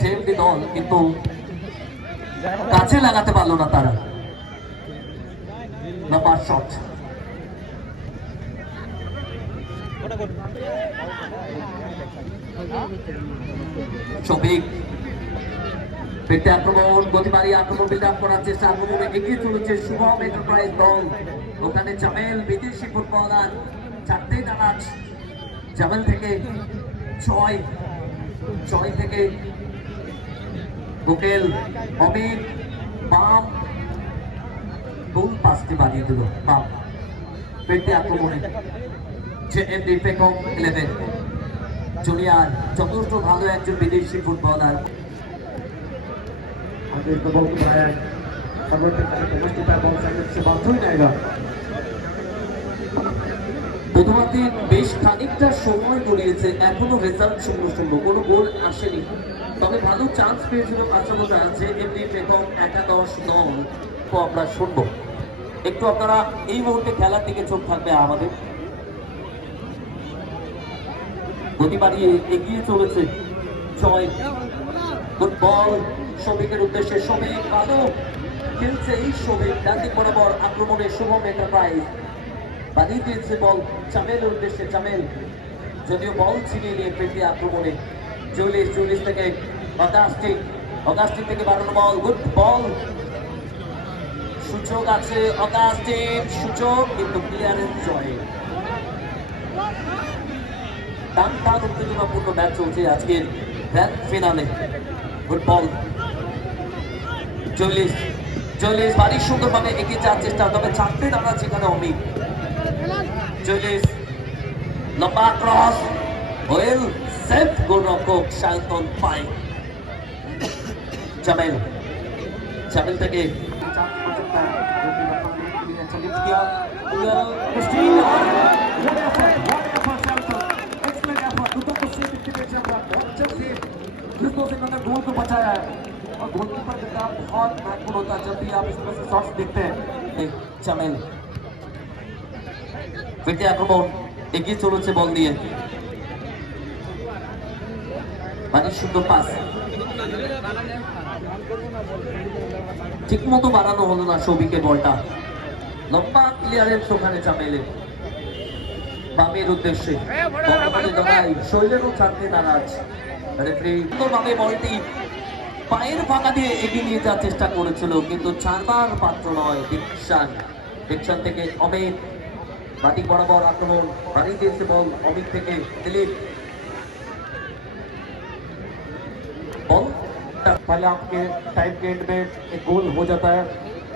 JMB দল, কিন্তু কাছে লাগাতে পারলো না তারা। নাম্বার শট শফিক, পেটে আক্রমণ, গতিবাড়ি আক্রমণ বিল্ড আপ করার চেষ্টা, আক্রমণে এগিয়ে চলেছে শুভম এন্টারপ্রাইজ দল। ওখানে জামেল বিদেশি ফুটবলার, চারটে নারাজ জামেল থেকে ছয় থেকে বুকেল, অমিত বাম গোল পাসটি বাড়িয়ে দিল বাম। পেটে আক্রমণে জেএমবি পেকং 11 জুনিয়র, যথেষ্ট ভালো একজন বিদেশি ফুটবলার। প্রথমার্ধে বেশ খানিকটা সময় গড়িয়েছে, এখনো রেজাল্ট 0-0, কোনো গোল আসেনি। তবে ভালো চান্স পেয়েছিল কাঁচাগোটা জেএমবি পেকং একাদশ দল। তো আমরা শুনবো একটু, আপনারা এই মুহূর্তে খেলার দিকে চোখ থাকবে আমাদের। গতি বাড়িয়ে এগিয়ে চলেছে ছয়, ফুটবল শফিকের উদ্দেশ্যে, শফিক ভালো খেলছে এই শফিক, ডান দিক বরাবর আক্রমণে শুভম এন্টারপ্রাইজ বাড়িয়ে দিয়েছে বল জামেলের উদ্দেশ্যে। জামেল যদিও বল ছিনিয়ে নিয়ে পেটে আক্রমণে জুলিস থেকে অগাস্টিন থেকে বাড়ানো বল, গুড বল, সুযোগ আছে অগাস্টিন, সুযোগ কিন্তু ক্লিয়ারেন্স জয়। টান উত্তেজনাপূর্ণ ম্যাচ চলছে আজকের গ্র্যান্ড ফিনালে। গুড বল, জলিস বাড়ি সুন্দরভাবে এগিয়ে যাওয়ার চেষ্টা, তবে চারটে দাঁড়া সেখানে অমিত। জলিস লম্বা ক্রস, ওয়েল সেভ, গোলরক্ষক সায়ন্তন পাই। জামেল থেকে गोल को बचाया है और गोलकीपर का काम बहुत महत्वपूर्ण होता है जब भी आप इसमें से शॉट्स देखते हैं। জামেল পেটে আক্রমণ, এগিয়ে চলেছে বল দিয়ে, মানে সুন্দর পাস, ঠিক মতো বাড়ানো হলো না শফিকের বলটা। লম্বা ক্লিয়ারেন্স ওখানে জামেলের বামের উদ্দেশ্যে, শৈলেরও ছাড়তে নারাজ রেফারি। সুন্দরভাবে বলটি পায়ের ফাঁকা দিয়ে এগিয়ে নিয়ে যাওয়ার চেষ্টা করেছিল, কিন্তু চারবার পাত্র নয় ডিকশন থেকে অমিত, বাটি বরাবর আক্রমণ বাড়িয়ে দিয়েছে বল অমিত থেকে দিলীপ। बॉल पहले आपके टाइम के एंड में एक गोल हो जाता है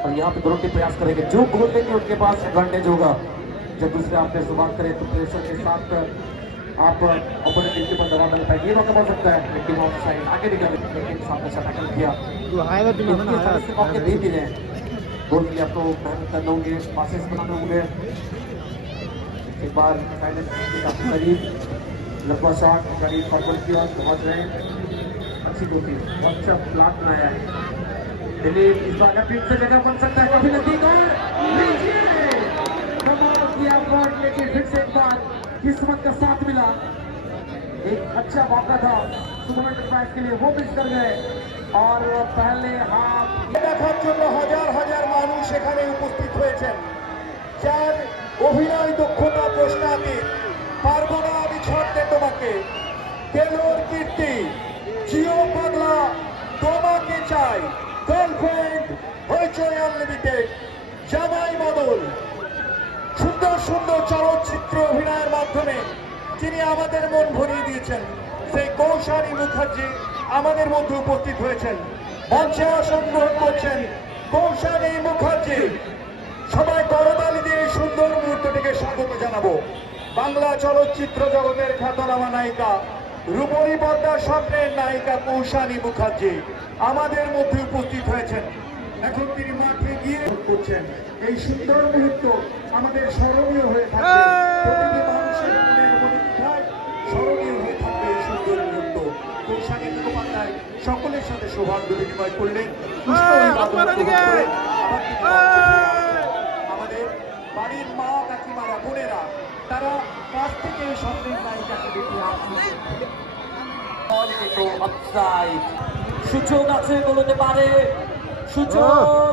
और यहाँ पे दोनों टीम प्रयास करेंगे, जो गोल लेंगे उनके पास एडवांटेज होगा। जब दूसरे आप शुरुआत करें तो प्रेशर के साथ आप ओपोनेंट टीम के ऊपर दबाव डाल पाएंगे, ये मौका बन सकता है। लेकिन ऑफ साइड आगे निकल, लेकिन सामने से टैकल किया, मौके दे भी रहे हैं। गोल की आपको मेहनत करने होंगे, पासेस बनाने होंगे। एक बार काफी करीब लंबा शॉट करीब फॉरवर्ड की ओर पहुंच रहे हैं, अच्छी गति, अच्छा ब्लॉक बनाया है दिलीप। इस बार फिर से जगह बन सकता है, काफी नजदीक और कमाल किया बॉल, लेकिन फिर से एक बार किस्मत का साथ मिला। एक अच्छा मौका था शुभम एंटरप्राइज के लिए, वो मिस कर गए। और पहले हाफ দেখার জন্য হাজার হাজার মানুষ এখানে উপস্থিত হয়েছেন, যার অভিনয় দক্ষতা প্রশ্নাতীত। পারবো না আমি ছাড়তে তোমাকে, বেলোর কীর্তি, জিও পাগলা, তোমাকে চাই, গার্লফ্রেন্ড, হইচই আনলিমিটেড, জামাই বদল। সুন্দর সুন্দর চলচ্চিত্র অভিনয়ের মাধ্যমে যিনি আমাদের মন ভরিয়ে দিয়েছেন, সেই কৌশানী মুখার্জি আমাদের মধ্যে উপস্থিত হয়েছেন। মঞ্চে আসন গ্রহণ করছেন কৌশানী মুখার্জি। সবাই করতালি দিয়ে সুন্দর মুহূর্তটিকে স্বাগত জানাবো। বাংলা চলচ্চিত্র জগতের খ্যাতনামা নায়িকা, রূপরী পর্দার স্বপ্নের নায়িকা কৌশানী মুখার্জি আমাদের মধ্যে উপস্থিত হয়েছেন। এখন তিনি মাঠে গিয়ে করছেন। এই সুন্দর মুহূর্ত আমাদের স্মরণীয় হয়ে থাকবে, প্রতিটি মানুষের মনের মধ্যে স্মরণীয় হয়ে থাকবে এই সুন্দর মুহূর্ত। কৌশানী মুখোপাধ্যায় সকলের সাথে সৌভাগ্য বিনিময় করলেন। আমাদের বাড়ির মা কাকিমারা, বোনেরা, তারা কাছ থেকে স্বপ্নের নায়িকাকে দেখে আসছে। কিন্তু অফসাইড। সুযোগ আছে বলতে পারে, সুযোগ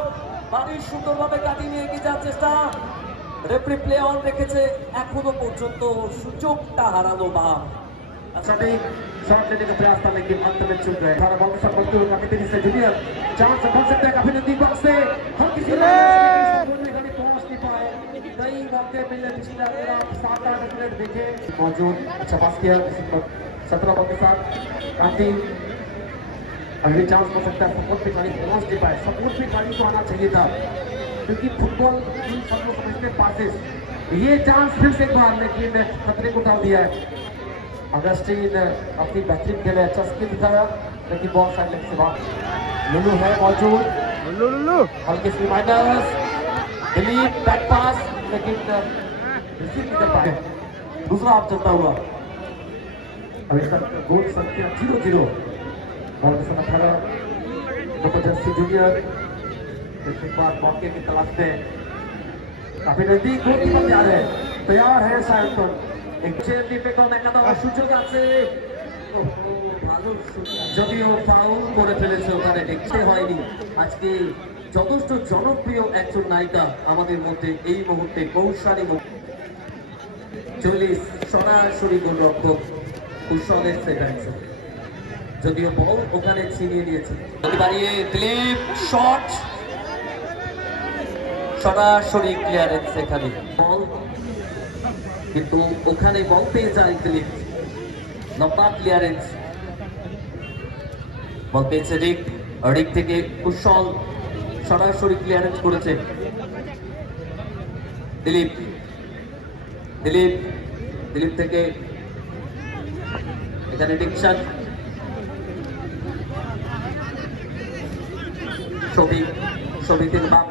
বাড়ির সুন্দরভাবে কাটিয়ে নিয়ে এগিয়ে যাওয়ার চেষ্টা। রেফারি প্লে অন রেখেছে, এখনো পর্যন্ত সুযোগটা হারালো বা सटीक शॉट लेने का प्रयास था लेकिन अंत में चूक गए। सारा बॉल सब बढ़ते हुए काफी तेजी से जूनियर चांस बन सकता है काफी नजदीक बॉक्स से हम किसी घड़ी पहुंच नहीं पाए। कई मौके मिले पिछले 7-8 मिनट देखे मौजूद। अच्छा पास किया 17 बॉल के साथ काफी अगली चांस बन सकता है। सपोर्ट पे गाड़ी पहुंच नहीं पाए, सपोर्ट पे गाड़ी को आना चाहिए था क्योंकि फुटबॉल सब लोग समझते पासेस। ये चांस फिर से एक बार लेकिन खतरे को डाल दिया है। अगस्टीन अपनी बेहतरीन खेले, अच्छा स्किल दिखाया लेकिन बॉल साइड लेग से बाहर। लुलू है मौजूद, हल्के से माइनस दिलीप बैक पास लेकिन रिसीव नहीं कर पाए। दूसरा हाफ चलता हुआ अभी तक गोल संख्या 0-0। बॉल के साथ 18 जबरदस्ती जूनियर एक बार मौके की तलाश में काफी नजदीक गोल की तैयार है सायंतन। সুযোগ আছে, ভালো যদিও ফাউল করে ফেলেছে ওখানে, দেখতে হয়নি। আজকে যথেষ্ট জনপ্রিয় একজন নায়িকা আমাদের মধ্যে এই মুহূর্তে কৌশলী 40 সরাসরি গোলরক্ষক কুশলের সেভেন্স, যদিও বল ওখানে ছিনিয়ে নিয়েছে। বাড়িয়ে দিলীপ শট, সরাসরি ক্লিয়ারেন্স এখানে বল, কিন্তু ওখানে বল পেয়ে যায় দিলীপ। লম্বা ক্লিয়ারেন্স, বল পেয়েছে রিক, রিক থেকে কুশল সরাসরি ক্লিয়ারেন্স করেছে দিলীপ। দিলীপ দিলীপ থেকে এখানে ডিকশন, সবিতের বাপ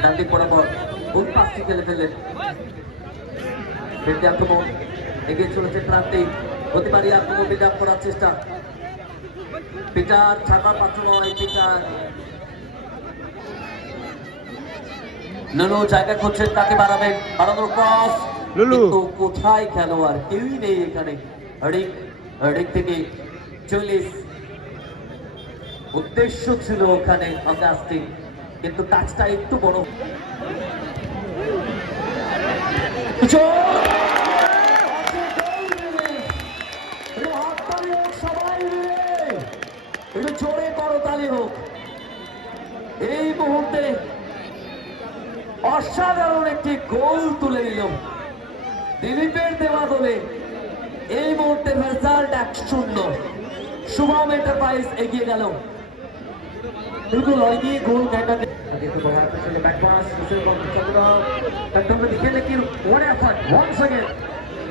ডান দিক বরাবর কোন পাশটি খেলে ফেললেন। আক্রমণ এগিয়ে চলেছে প্রান্তে, হতে পারে আক্রমণ বিল্ড আপ করার চেষ্টা। পিটার ছাড়বার পাত্র নয়, পিটার লুলু জায়গা খুঁজছেন, তাকে বাড়াবেন, বাড়ানোর ক্রস, কিন্তু কোথায় খেলোয়াড় কেউই নেই এখানে। রিক থেকে 40 উদ্দেশ্য ছিল ওখানে অগাস্টিন, কিন্তু টাচটা একটু বড়। জোরে করতালি হোক এই মুহূর্তে, অসাধারণ একটি গোল তুলে নিল দিলীপের দেওয়া গোলে। এই মুহূর্তে রেজাল্ট 1-0, শুভম এন্টারপ্রাইজ এগিয়ে গেল। बिल्कुल हॉगी गोल कहता है तो बाहर से चले बैक पास दूसरे बॉल चल रहा कंट्रोल में दिखे, लेकिन व्हाट एफर्ट वंस अगेन।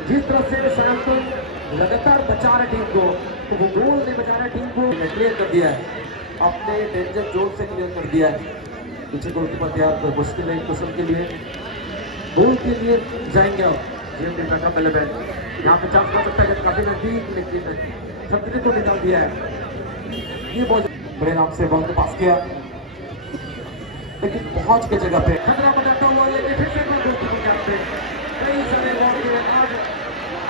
जिस तरह से सैमसन लगातार बचा रहे टीम को, तो वो गोल नहीं बचा रहा टीम को, क्लियर कर दिया है अपने डेंजर जोन से, क्लियर कर दिया है। पीछे गोलकीपर तैयार, मुश्किल है कुशल के लिए, गोल के लिए जाएंगे अब जेएमडी बैकअप पहले बैट। यहाँ पे चांस बन सकता है काफी नजदीक, लेकिन छतरी को निकाल दिया है। ये बॉल बड़े नाम से बॉल को पास किया लेकिन पहुंच के जगह पे खतरा बनाता हुआ, लेकिन फिर से गोलकीपर के हाथ पे कई सारे बॉल के आज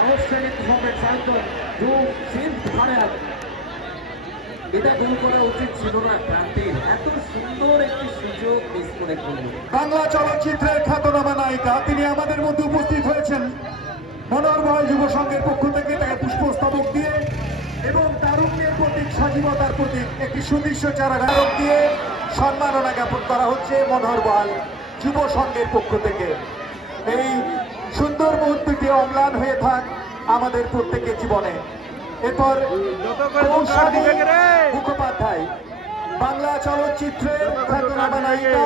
आउटस्टैंडिंग परफॉर्मेंस सायंतन जो सेम दिखा रहे हैं। এটা গোল করা উচিত ছিল না ক্রান্তির, এত সুন্দর একটি সুযোগ মিস করে ফেলল। বাংলা চলচ্চিত্রের খ্যাতনামা নায়িকা তিনি আমাদের মধ্যে উপস্থিত হয়েছেন মনোহরমহল যুব সংঘের পক্ষ থেকে, তাকে পুষ্পস্তবক দিয়ে এবং তারুণ্যের প্রতীক, সজীবতার প্রতীক একটি সুদৃশ্য চারাগারক দিয়ে সম্মাননা জ্ঞাপন করা হচ্ছে মনোহরমহল যুব সংঘের পক্ষ থেকে। এই সুন্দর মুহূর্তটি অম্লান হয়ে থাক আমাদের প্রত্যেকের জীবনে। এরপর কৌশলী মুখোপাধ্যায়, বাংলা চলচ্চিত্রের খ্যাতনামা নায়িকা,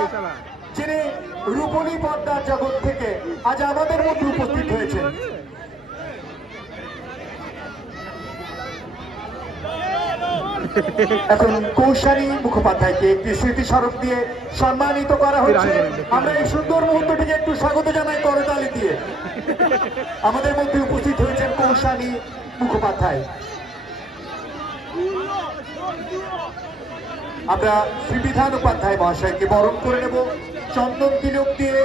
যিনি রূপলী পর্দার জগৎ থেকে আজ আমাদের মধ্যে উপস্থিত হয়েছেন। এখন কৌশলী মুখোপাধ্যায়কে একটি স্মৃতিস্মারক দিয়ে সম্মানিত করা হচ্ছে। আমরা এই সুন্দর মুহূর্তটিকে একটু স্বাগত জানাই করতালি দিয়ে। আমাদের মধ্যে উপস্থিত হয়েছেন কৌশলী মুখোপাধ্যায়। আমরা শ্রীবিধান উপাধ্যায় মহাশয়কে বরণ করে নেব চন্দন তিলক দিয়ে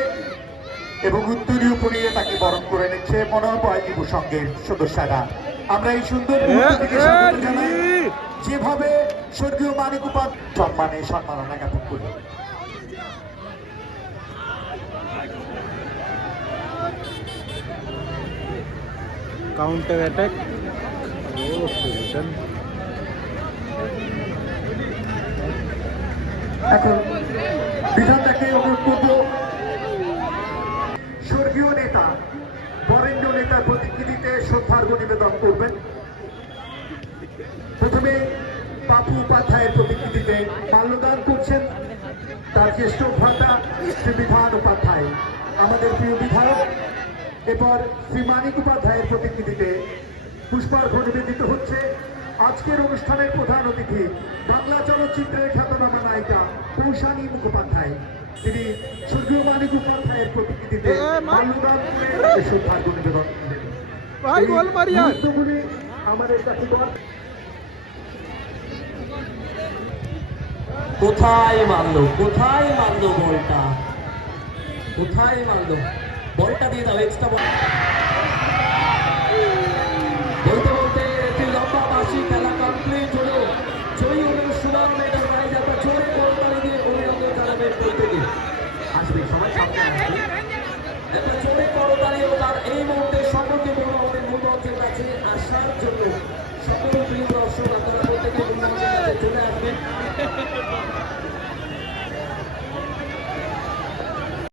এবং উত্তরীয় পরিয়ে তাকে বরণ করে নিচ্ছে মনোহরমহল যুব সংঘের সদস্যরা। আমরা এই সুন্দর মুহূর্তটিকে স্বাগত জানাই। যেভাবে স্বর্গীয় মানিক উপাধ্যায় সম্মানে সম্মাননা জ্ঞাপন করি। काउंटर अटैक এখন বিধাতাকে অনুরোধ করব স্বর্গীয় নেতা বরেণ্য নেতার প্রতিকৃতিতে শ্রদ্ধার্ঘ নিবেদন করবেন। প্রথমে বাপু উপাধ্যায়ের প্রতিকৃতিতে মাল্যদান করছেন তার জ্যেষ্ঠ ভ্রাতা শ্রী বিধান উপাধ্যায়, আমাদের প্রিয় বিধায়ক। এরপর শ্রী মানিক উপাধ্যায়ের প্রতিকৃতিতে পুষ্পার্ঘ্য নিবেদিত হচ্ছে। আজকের অনুষ্ঠানের প্রধান অতিথি বাংলা চলচ্চিত্রের খ্যাতনামা নায়িকা কৌশানী মুখোপাধ্যায়। তিনি স্বর্গীয় মানিক উপাধ্যায়ের প্রতিকৃতিতে মাল্যদান করে শ্রদ্ধার্ঘ্য নিবেদন করলেন। भाई गोल मार यार মুহূর্তগুলি আমাদের কাছে কোথায় মারলো বলটা, কোথায় মারলো বলটা? দিয়ে দাও এক্সট্রা বল। বলতে বলতে একটি লম্বা বাঁশি, খেলা কমপ্লিট হলো। জয়ী হলেন সুনাম মেডাল প্রাইজ। আপনার জোরে করতালি দিয়ে অভিনন্দন জানাবেন প্রত্যেকে। আসবে সবাই সামনে আসবে, একটা জোরে করতালি। এবং তার এই মুহূর্তে সকলকে বলবো আমাদের মূল মঞ্চের কাছে আসার জন্য।